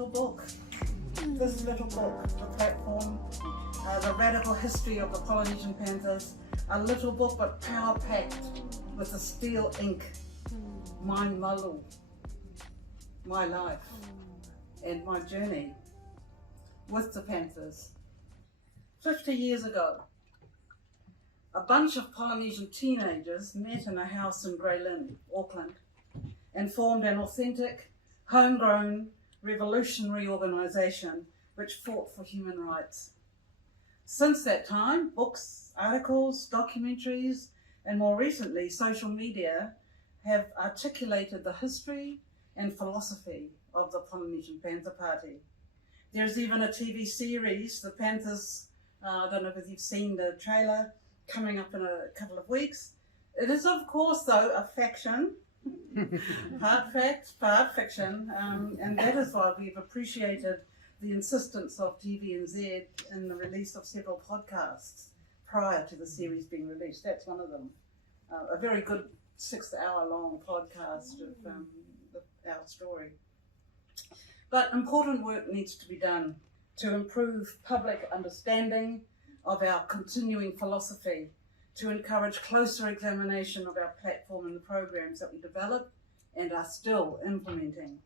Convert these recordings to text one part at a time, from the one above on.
little book. This little book, The Platform, The Radical History of the Polynesian Panthers, a little book but power-packed with the steel ink, my malu, my life, and my journey with the Panthers. 50 years ago, a bunch of Polynesian teenagers met in a house in Grey Lynn, Auckland, and formed an authentic, homegrown, revolutionary organisation which fought for human rights. Since that time, books, articles, documentaries, and more recently, social media have articulated the history and philosophy of the Polynesian Panther Party. There's even a TV series, The Panthers, I don't know if you've seen the trailer, coming up in a couple of weeks. It is, of course, though, a faction, part fact, part fiction, and that is why we've appreciated the insistence of TVNZ in the release of several podcasts prior to the series being released. That's one of them. A very good 6-hour-long podcast of our story. But important work needs to be done to improve public understanding of our continuing philosophy, to encourage closer examination of our platform and the programs that we develop and are still implementing.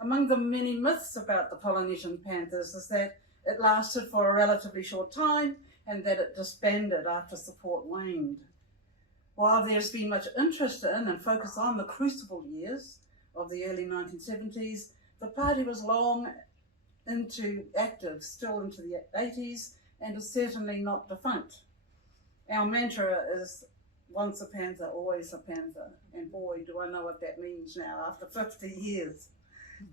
Among the many myths about the Polynesian Panthers is that it lasted for a relatively short time and that it disbanded after support waned. While there's been much interest in and focus on the crucible years of the early 1970s, the party was long active, still into the 80s, and is certainly not defunct. Our mantra is, once a Panther, always a Panther. And boy, do I know what that means now, after 50 years.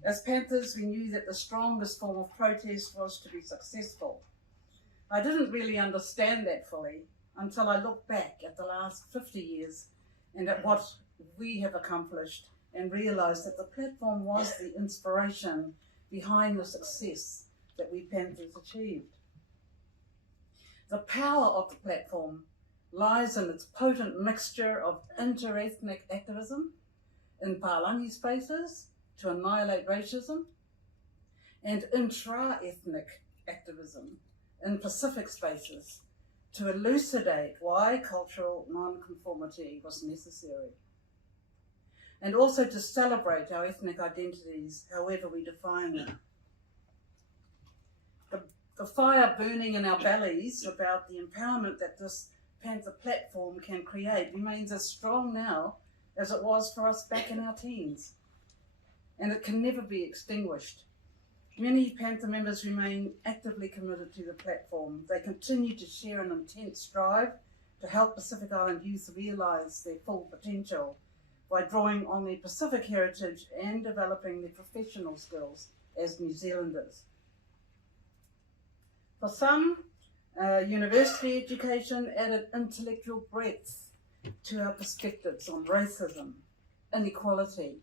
As Panthers, we knew that the strongest form of protest was to be successful. I didn't really understand that fully until I looked back at the last 50 years and at what we have accomplished and realised that the platform was the inspiration behind the success that we Panthers achieved. The power of the platform lies in its potent mixture of inter-ethnic activism in Palangi spaces to annihilate racism, and intra-ethnic activism in Pacific spaces to elucidate why cultural non-conformity was necessary, and also to celebrate our ethnic identities, however we define them. The fire burning in our bellies about the empowerment that this Panther platform can create remains as strong now as it was for us back in our teens, and it can never be extinguished. Many Panther members remain actively committed to the platform. They continue to share an intense drive to help Pacific Island youth realise their full potential by drawing on their Pacific heritage and developing their professional skills as New Zealanders. For some, university education added intellectual breadth to our perspectives on racism, inequality,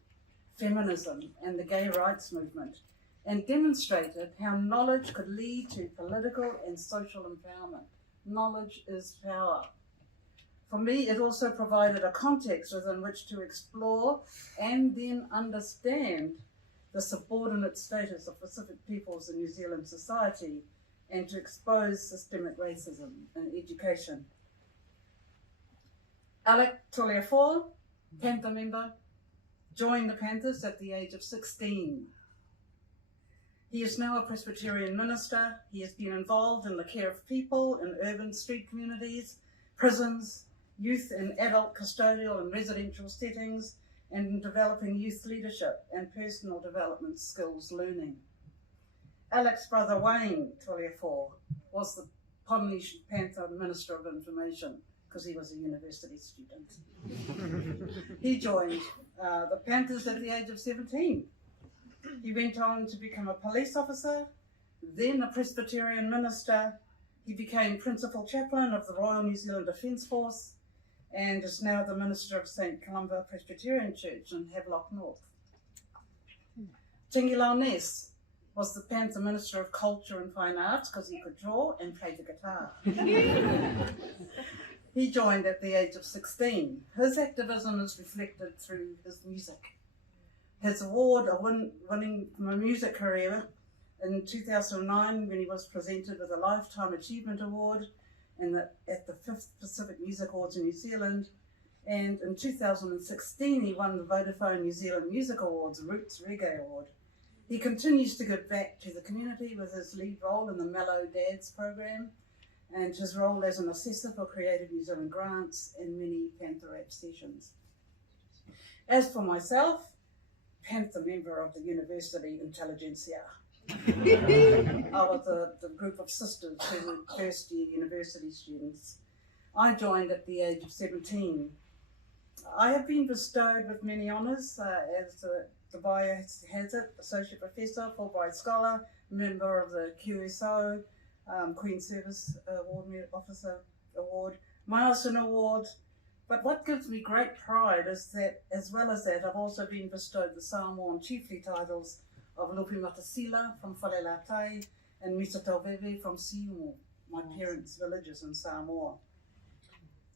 feminism, and the gay rights movement, and demonstrated how knowledge could lead to political and social empowerment. Knowledge is power. For me, it also provided a context within which to explore and then understand the subordinate status of Pacific peoples in New Zealand society and to expose systemic racism in education. Alec Toliafoa, Panther member, joined the Panthers at the age of 16. He is now a Presbyterian minister. He has been involved in the care of people in urban street communities, prisons, youth and adult custodial and residential settings, and in developing youth leadership and personal development skills learning. Alec's brother Wayne Toliafoa was the Polynesian Panther Minister of Information because he was a university student. He joined the Panthers at the age of 17. He went on to become a police officer, then a Presbyterian minister. He became principal chaplain of the Royal New Zealand Defence Force and is now the minister of St Columba Presbyterian Church in Havelock North. Tingila Ness was the Panther Minister of Culture and Fine Arts because he could draw and play the guitar. He joined at the age of 16. His activism is reflected through his music. His award, winning from a music career in 2009 when he was presented with a Lifetime Achievement Award at the 5th Pacific Music Awards in New Zealand. And in 2016, he won the Vodafone New Zealand Music Awards Roots Reggae Award. He continues to give back to the community with his lead role in the Mellow Dads program and his role as an assessor for Creative New Zealand grants and many Panther Rap sessions. As for myself, Panther member of the University Intelligentsia. I was the group of sisters who were first year university students. I joined at the age of 17. I have been bestowed with many honours, as the bio has it, Associate Professor, Fulbright Scholar, member of the QSO, Queen Service Award Officer Award, Milestone Award. But what gives me great pride is that, as well as that, I've also been bestowed the Samoan chiefly titles of Lupi Matasila from Whalelatai and Misa Tauveve from Siumu, my parents' villages in Samoa.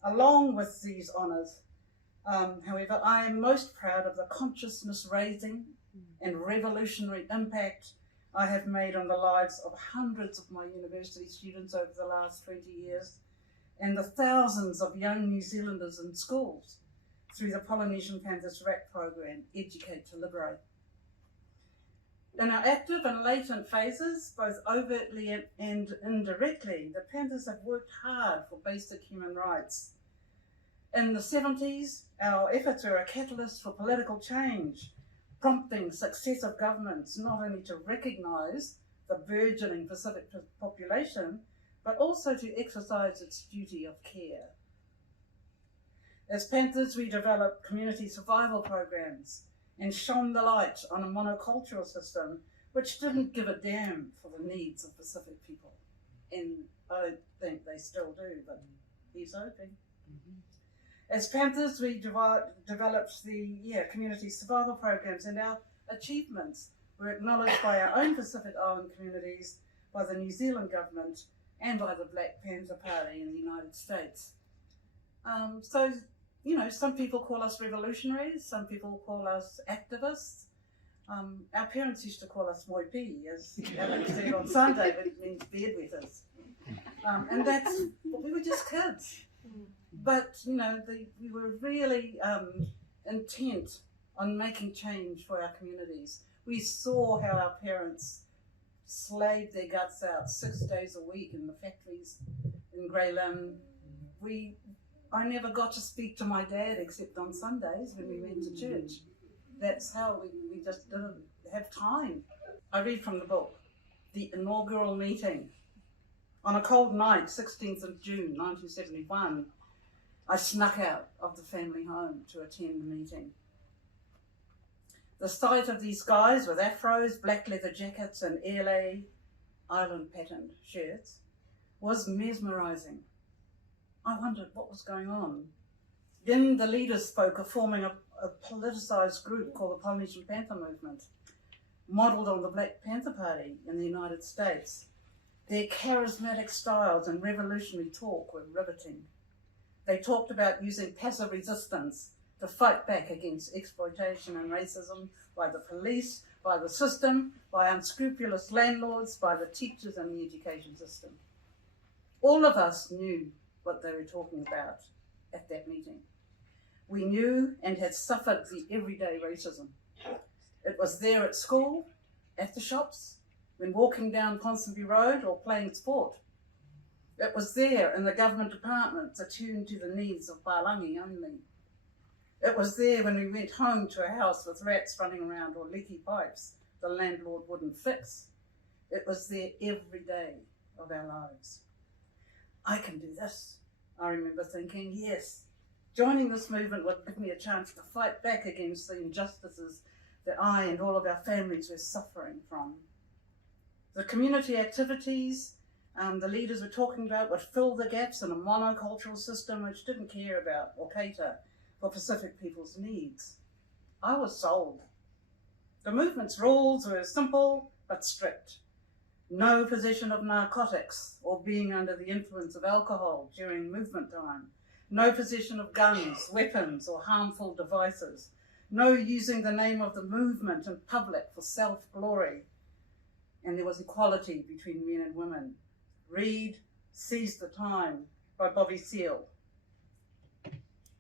Along with these honours, however, I am most proud of the consciousness raising and revolutionary impact I have made on the lives of hundreds of my university students over the last 20 years and the thousands of young New Zealanders in schools through the Polynesian Panthers rap program, Educate to Liberate. In our active and latent phases, both overtly and indirectly, the Panthers have worked hard for basic human rights. In the 70s, our efforts were a catalyst for political change, prompting successive governments not only to recognise the burgeoning Pacific population, but also to exercise its duty of care. As Panthers, we developed community survival programs and shone the light on a monocultural system which didn't give a damn for the needs of Pacific people. And I don't think they still do, but he's hoping. As Panthers, we developed the community survival programs, and our achievements were acknowledged by our own Pacific Island communities, by the New Zealand government, and by the Black Panther Party in the United States. So, you know, some people call us revolutionaries, some people call us activists. Our parents used to call us moipi, as Alex said on Sunday, which means bedwetters. And that's, we were just kids. But, you know, we were really intent on making change for our communities. We saw how our parents slaved their guts out 6 days a week in the factories in Grey Lynn. I never got to speak to my dad except on Sundays when we went to church. That's how we just didn't have time. I read from the book, The Inaugural Meeting. On a cold night, 16th of June 1971, I snuck out of the family home to attend the meeting. The sight of these guys with afros, black leather jackets and LA island patterned shirts was mesmerising. I wondered what was going on. Then the leaders spoke of forming a politicised group called the Polynesian Panther Movement, modelled on the Black Panther Party in the United States. Their charismatic styles and revolutionary talk were riveting. They talked about using passive resistance to fight back against exploitation and racism by the police, by the system, by unscrupulous landlords, by the teachers and the education system. All of us knew what they were talking about at that meeting. We knew and had suffered the everyday racism. It was there at school, at the shops, when walking down Ponsonby Road or playing sport. It was there in the government departments attuned to the needs of Palangi only. It was there when we went home to a house with rats running around or leaky pipes the landlord wouldn't fix. It was there every day of our lives. I can do this, I remember thinking. Yes, joining this movement would give me a chance to fight back against the injustices that I and all of our families were suffering from. The community activities the leaders were talking about would fill the gaps in a monocultural system which didn't care about or cater for Pacific people's needs. I was sold. The movement's rules were simple but strict. No possession of narcotics or being under the influence of alcohol during movement time. No possession of guns, weapons or harmful devices. No using the name of the movement in public for self-glory. And there was equality between men and women. Read Seize the Time by Bobby Seale.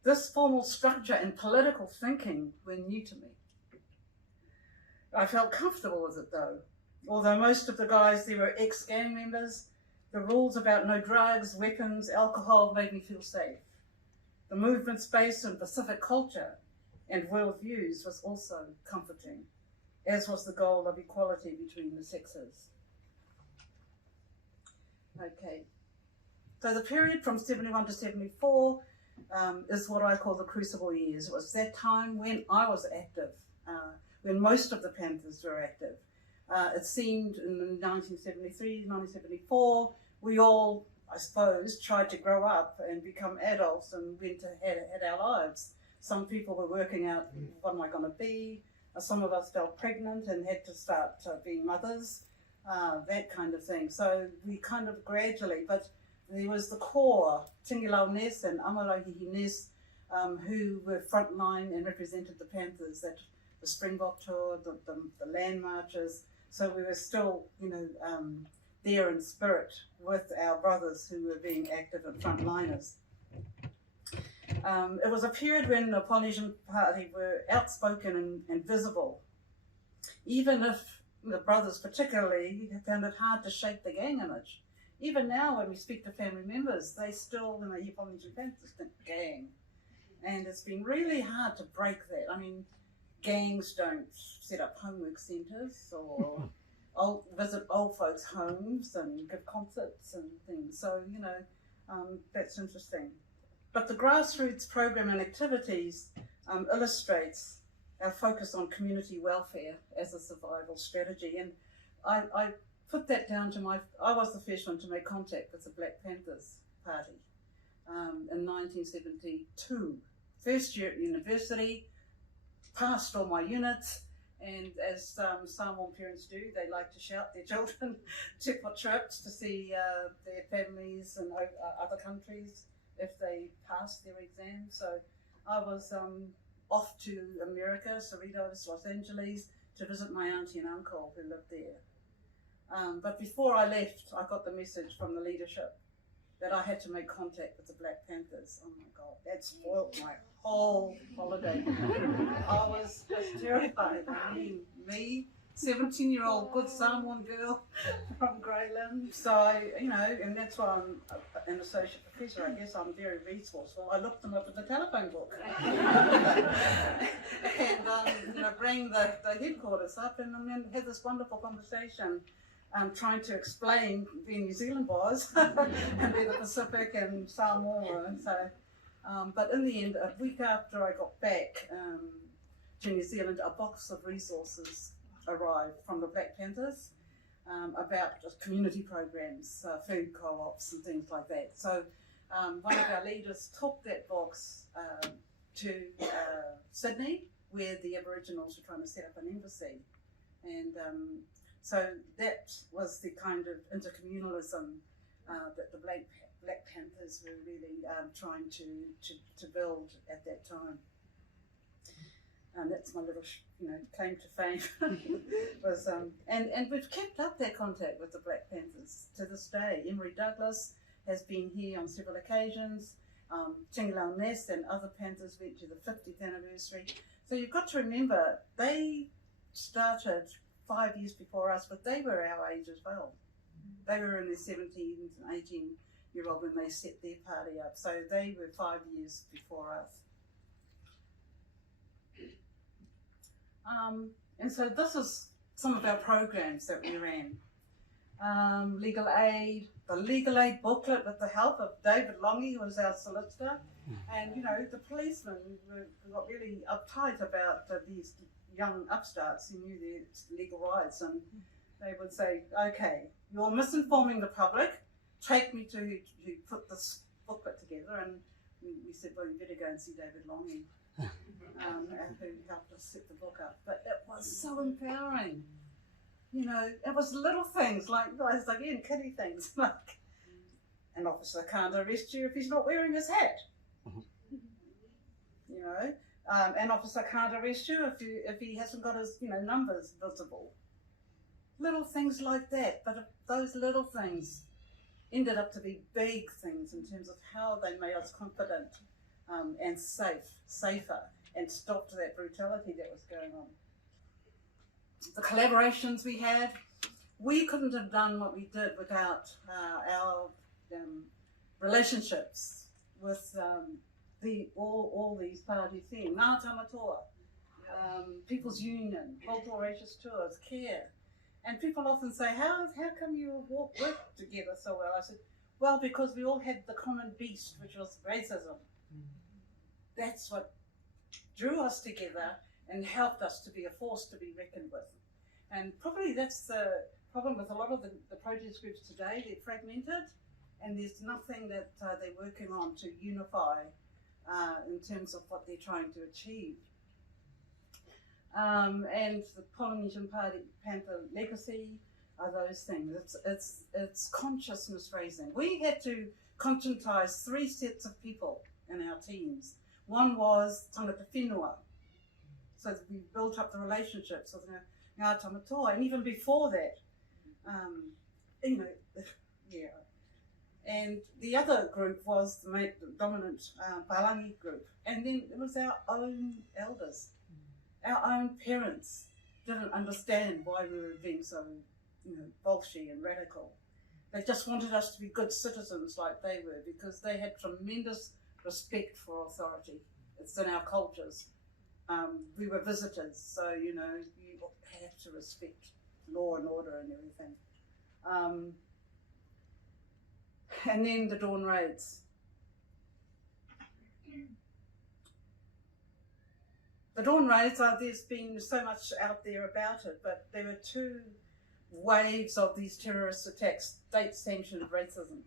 This formal structure and political thinking were new to me. I felt comfortable with it though. Although most of the guys there were ex-gang members, the rules about no drugs, weapons, alcohol made me feel safe. The movement's based on Pacific culture and worldviews was also comforting, as was the goal of equality between the sexes. Okay, so the period from 71 to 74 is what I call the crucible years. It was that time when I was active, when most of the Panthers were active. It seemed in 1973, 1974, we all, I suppose, tried to grow up and become adults and went to had our lives. Some people were working out, what am I going to be? Some of us felt pregnant and had to start being mothers, that kind of thing. So we kind of gradually, but there was the core, Tingilau Nes and Amarahihi Nes, who were frontline and represented the Panthers, that the Springbok tour, the land marches. So we were still, there in spirit with our brothers who were being active and frontliners. It was a period when the Polynesian Party were outspoken and visible, even if the brothers particularly found it hard to shape the gang image. Even now when we speak to family members, they still, when they hear Polynesian Panthers, think gang. And it's been really hard to break that. I mean, gangs don't set up homework centres or visit old folks' homes and give concerts and things. So, that's interesting. But the grassroots program and activities illustrates our focus on community welfare as a survival strategy. And I put that down to I was the first one to make contact with the Black Panthers Party in 1972. First year at university, passed all my units, and as Samoan parents do, they like to shout their children for trips to see their families in other countries if they passed their exams. So I was off to America, Cerritos, Los Angeles, to visit my auntie and uncle who lived there. But before I left, I got the message from the leadership that I had to make contact with the Black Panthers. Oh my God, that spoiled my whole holiday. I was just terrified. I mean, me, 17-year-old good Samoan girl from Greyland. So, and that's why I'm an associate professor. I guess I'm very resourceful. I looked them up in the telephone book. And, bring the headquarters up and then had this wonderful conversation. Trying to explain where New Zealand was and where the Pacific and Samoa. So, but in the end, a week after I got back to New Zealand, a box of resources arrived from the Black Panthers about just community programs, food co-ops and things like that. So one of our leaders took that box to Sydney, where the Aboriginals were trying to set up an embassy. And so that was the kind of intercommunalism that the Black Panthers were really trying to build at that time. And that's my little, claim to fame. was and we've kept up that contact with the Black Panthers to this day. Emery Douglas has been here on several occasions. Tingilau Nes and other Panthers went to the 50th anniversary. So you've got to remember, they started 5 years before us, but they were our age as well. They were in their 17 and 18-year-old when they set their party up. So they were 5 years before us. And so this is some of our programs that we ran. Legal aid, the legal aid booklet with the help of David Longy, who was our solicitor. And, the policemen got really uptight about these young upstarts who knew their legal rights, and they would say, okay, you're misinforming the public, take me to who put this booklet together. And we said, well, you better go and see David Longy, who helped us set the book up. But it was so empowering. It was little things like kiddie things, like an officer can't arrest you if he's not wearing his hat. An officer can't arrest you if he hasn't got his numbers visible. Little things like that, but those little things ended up to be big things in terms of how they made us confident and safer, and stopped that brutality that was going on. The collaborations we had, we couldn't have done what we did without our relationships with all these parties here. Ngā Tamatoa, People's Union, Multiracial Tours, CARE. And people often say, how come you work together so well? I said, well, because we all had the common beast, which was racism. That's what drew us together and helped us to be a force to be reckoned with. And probably that's the problem with a lot of the protest groups today. They're fragmented, and there's nothing that they're working on to unify in terms of what they're trying to achieve. And the Polynesian Panther legacy are those things. It's consciousness raising. We had to conscientise 3 sets of people in our teams. One was tangata whenua, so that we built up the relationships with Ngā Tamatoa, and even before that, And the other group was the dominant Palangi group, and then it was our own elders. Our own parents didn't understand why we were being so, bolshy and radical. They just wanted us to be good citizens like they were, because they had tremendous respect for authority. It's in our cultures. We were visitors, so you have to respect law and order and everything. And then the dawn raids. The dawn raids, there's been so much out there about it, but there were 2 waves of these terrorist attacks, state-sanctioned racism,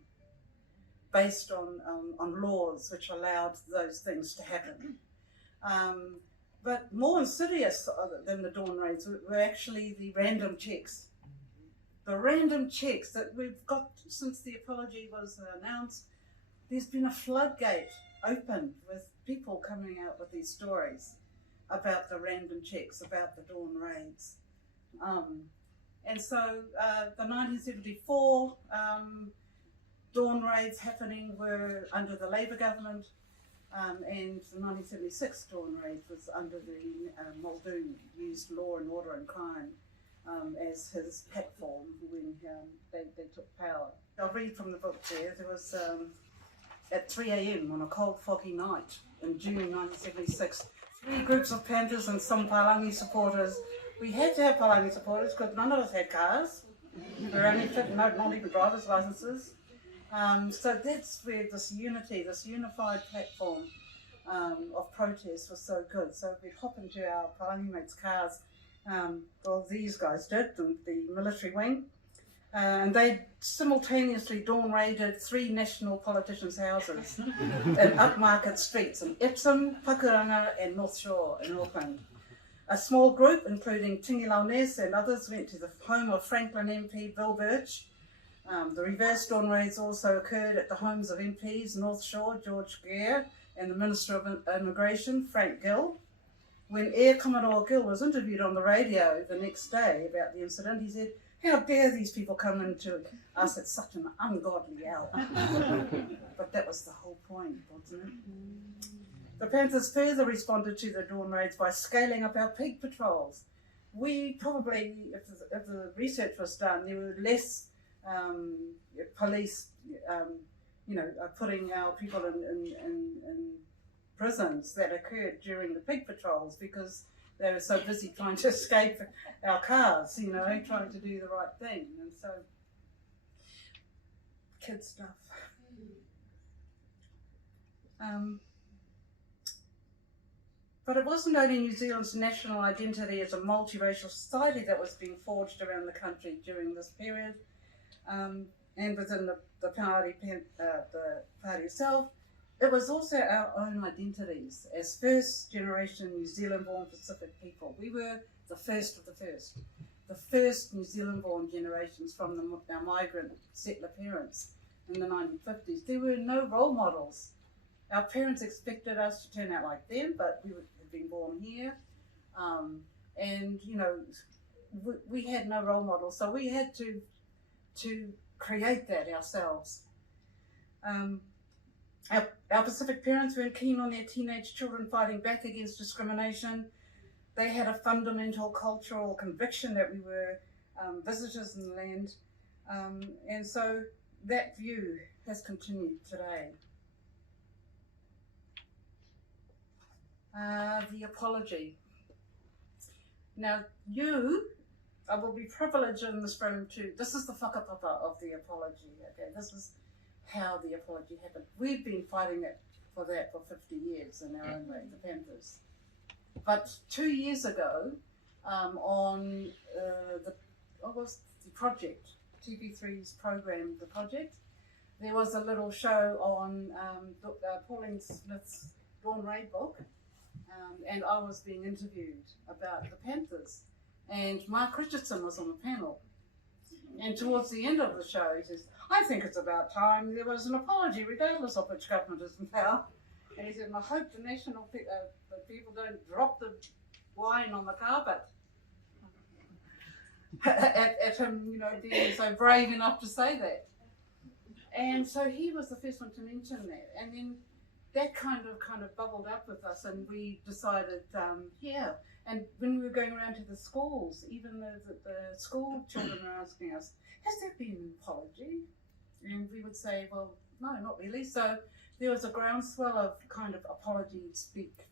based on laws which allowed those things to happen. But more insidious than the dawn raids were actually the random checks. The random checks that we've got since the apology was announced. There's been a floodgate opened with people coming out with these stories about the random checks, about the dawn raids. And so the 1974 dawn raids happening were under the Labour government, and the 1976 dawn raid was under the Muldoon, used law and order and crime as his platform when they took power. I'll read from the book there. There was at 3 a.m. on a cold foggy night in June 1976, 3 groups of Panthers and some Palangi supporters. We had to have Palangi supporters because none of us had cars. We were only fit, not even driver's licenses. So that's where this unity, this unified platform of protest was so good. So we'd hop into our Palangi mates' cars, well, these guys did, the military wing, and they simultaneously dawn raided 3 national politicians' houses in upmarket streets in Epsom, Pakuranga and North Shore in Auckland. A small group, including Tingi Launes and others, went to the home of Franklin MP Bill Birch. The reverse dawn raids also occurred at the homes of MPs North Shore, George Greer, and the Minister of Immigration, Frank Gill. When Air Commodore Gill was interviewed on the radio the next day about the incident, he said, "How dare these people come into us at such an ungodly hour?" But that was the whole point, wasn't it? The Panthers further responded to the dawn raids by scaling up our peak patrols. We probably, if the research was done, there were less police, putting our people in prisons that occurred during the peak patrols because they were so busy trying to escape our cars, trying to do the right thing. And so, kid stuff. But it wasn't only New Zealand's national identity as a multiracial society that was being forged around the country during this period, and within the party itself. It was also our own identities as first generation New Zealand born Pacific people. We were the first of the first New Zealand born generations from our migrant settler parents in the 1950s. There were no role models. Our parents expected us to turn out like them, but we had had been born here. And, you know, we had no role models, so we had to create that ourselves. Our Pacific parents weren't keen on their teenage children fighting back against discrimination. They had a fundamental cultural conviction that we were visitors in the land, and so that view has continued today. The apology. Now, I will be privileged in this room this is the whakapapa of the apology, okay? This is how the apology happened. We've been fighting for 50 years in our own way, the Panthers. But 2 years ago, on the project, TV3's program, The Project, there was a little show on Pauline Smith's Dawn Raid book, and I was being interviewed about the Panthers. And Mark Richardson was on the panel. And towards the end of the show, he says, I think it's about time there was an apology, regardless of which government is in power. And he said, I hope the national the people don't drop the wine on the carpet at him, you know, being so brave enough to say that. And so he was the first one to mention that. And then that kind of bubbled up with us, and we decided, And when we were going around to the schools, even the school children were asking us, has there been an apology? And we would say, well, no, not really. So there was a groundswell of kind of apology speak.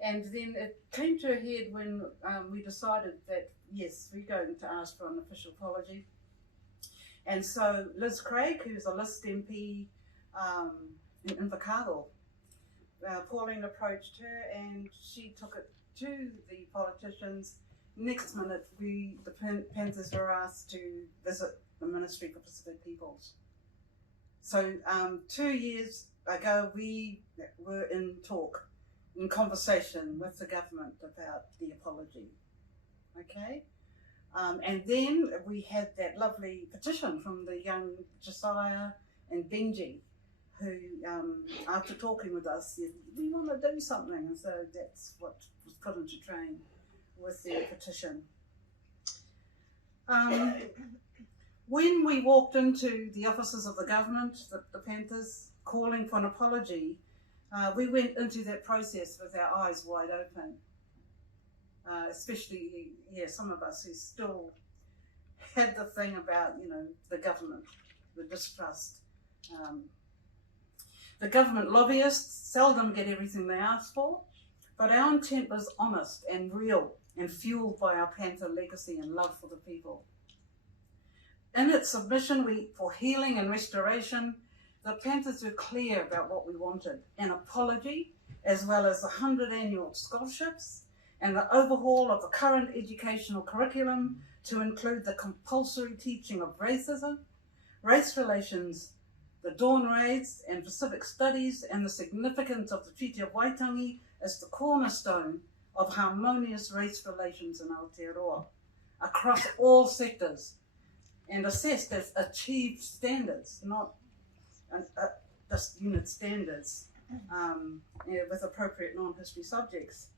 And then it came to a head when we decided that, yes, we're going to ask for an official apology. And so Liz Craig, who's a List MP in Invercargill, Pauline approached her and she took it to the politicians. Next minute, the Panthers were asked to visit the Ministry for Pacific Peoples. So 2 years ago, we were in conversation with the government about the apology. Okay? And then we had that lovely petition from the young Josiah and Benji, who, after talking with us, said, we want to do something. And so that's what was put into train with their petition. When we walked into the offices of the government, the Panthers, calling for an apology, we went into that process with our eyes wide open. Especially, some of us who still had the thing about, you know, the government, the distrust. The government lobbyists seldom get everything they ask for, but our intent was honest and real and fueled by our Panther legacy and love for the people. In its submission for healing and restoration, the Panthers were clear about what we wanted: an apology, as well as 100 annual scholarships, and the overhaul of the current educational curriculum to include the compulsory teaching of racism, race relations, the Dawn Raids and Pacific Studies, and the significance of the Treaty of Waitangi as the cornerstone of harmonious race relations in Aotearoa across all sectors, and assessed as achieved standards, not just unit standards, with appropriate non-history subjects.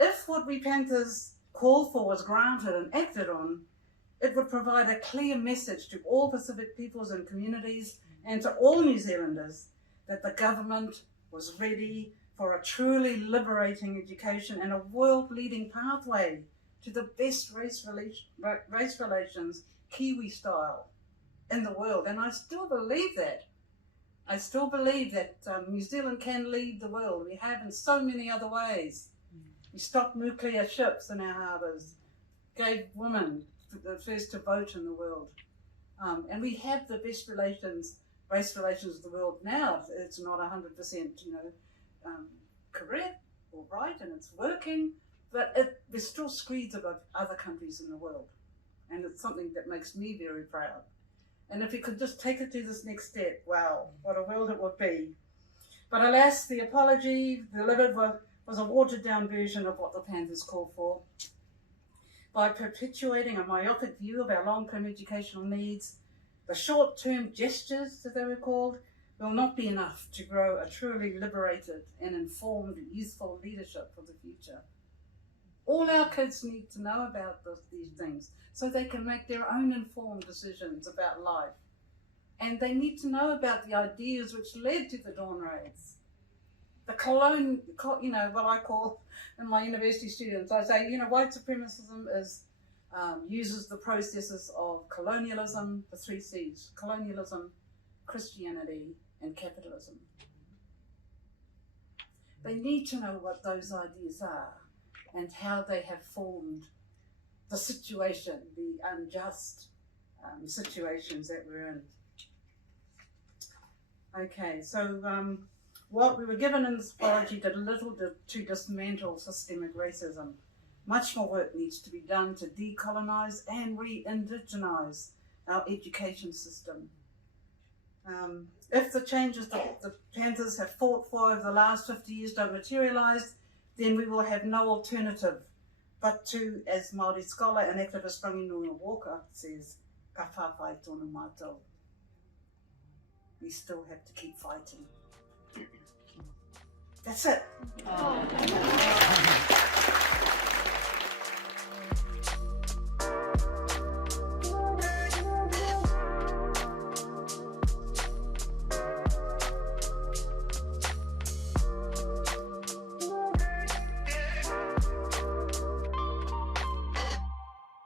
If what we Panthers called for was granted and acted on, it would provide a clear message to all Pacific peoples and communities and to all New Zealanders that the government was ready for a truly liberating education and a world-leading pathway to the best race relations, Kiwi style, in the world. And I still believe that. I still believe that New Zealand can lead the world. We have in so many other ways. We stopped nuclear ships in our harbours, gave women the first to vote in the world. And we have the best race relations of the world now. It's not 100%, correct or right, and it's working, but there's still screeds of other countries in the world. And it's something that makes me very proud. And if we could just take it to this next step, wow, what a world it would be. But alas, the apology delivered was a watered-down version of what the Panthers called for. By perpetuating a myopic view of our long-term educational needs, the short-term gestures, as they were called, will not be enough to grow a truly liberated and informed, youthful leadership for the future. All our kids need to know about these things so they can make their own informed decisions about life. And they need to know about the ideas which led to the dawn raids. The what I call in my university students, I say, white supremacism uses the processes of colonialism, the 3 C's, colonialism, Christianity, and capitalism. They need to know what those ideas are and how they have formed the situation, the unjust situations that we're in. Okay, so what we were given in this apology did little to dismantle systemic racism. Much more work needs to be done to decolonise and re-indigenize our education system. If the changes that the Panthers have fought for over the last 50 years don't materialise, then we will have no alternative but to, as Māori scholar and activist Ranginui Walker says, ka whawhai tonu mātou. We still have to keep fighting. That's it. Oh.